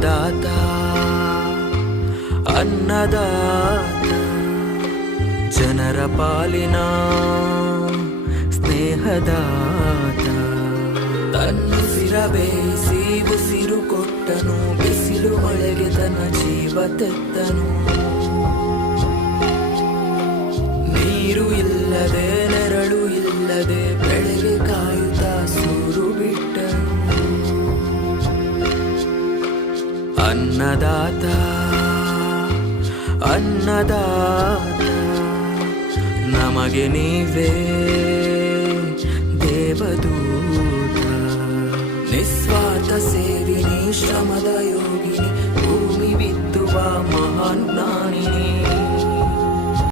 ಅನ್ನದಾತ ಅನ್ನದಾತ ಜನರ ಪಾಲಿನ ಸ್ನೇಹದಾತ ತನ್ನುಸಿರ ಬೇಯಿಸಿ ಉಸಿರು ಕೊಟ್ಟನು ಬಿಸಿಲು ಮಳೆಗೆ ತನ್ನ ಜೀವ ತೆತ್ತನು ನೀರು ಇಲ್ಲದೆ ನೆರಳು ಇಲ್ಲದೆ ಬೆಳೆಗೆ ಕಾಯುತ್ತಾ ಸೂರು ಬಿಟ್ಟನು ಅನ್ನದಾತ ಅನ್ನದಾತ ನಮಗೆ ನೀವೇ ದೇವದೂತ ನಿಸ್ವಾರ್ಥ ಸೇವಿನಿ ಶ್ರಮದ ಯೋಗಿನಿ ಭೂಮಿ ಬಿತ್ತುವ ಮಹಾನ್ ಜ್ಞಾನಿನಿ